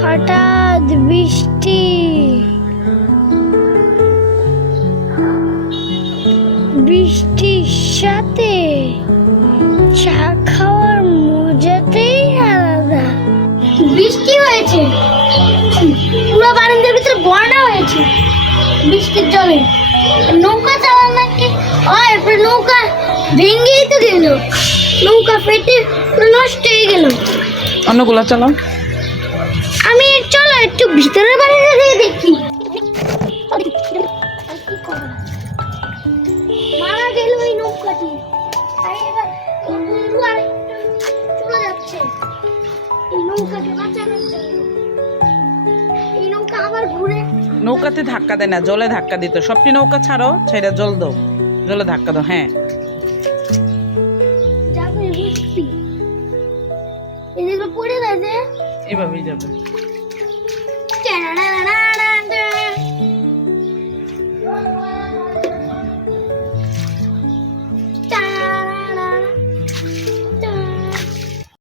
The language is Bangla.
হঠাৎ বৃষ্টি, বৃষ্টির সাথে চা খাওয়ার মজাটাই আলাদা। বৃষ্টি হয়েছে, পুরো বারান্দার ভিতরে বন্যা হয়েছে বৃষ্টির জলে। নৌকা চালান নাকি হয়, নৌকা ভেঙেই তো গেল, নৌকা ফেটে নষ্ট হয়ে গেল। অন্যগুলো চলো, আমি চলো একটু ভিতরের বাড়িতে দেখি। মারা গেল ওই নৌকাটি, তাই এবার চলে যাচ্ছে এই নৌকাকে বাঁচানোর জন্য। এই নৌকা আবার ঘুরে, নৌকাতে ধাক্কা দেয় না, জলে ধাক্কা দিত। সবটি নৌকা ছাড়ো, ছেড়ে জল দাও, জলে ধাক্কা দাও। হ্যাঁ, যাবে বৃষ্টি, এদিকে পড়ে গেছে, এভাবেই যাবে।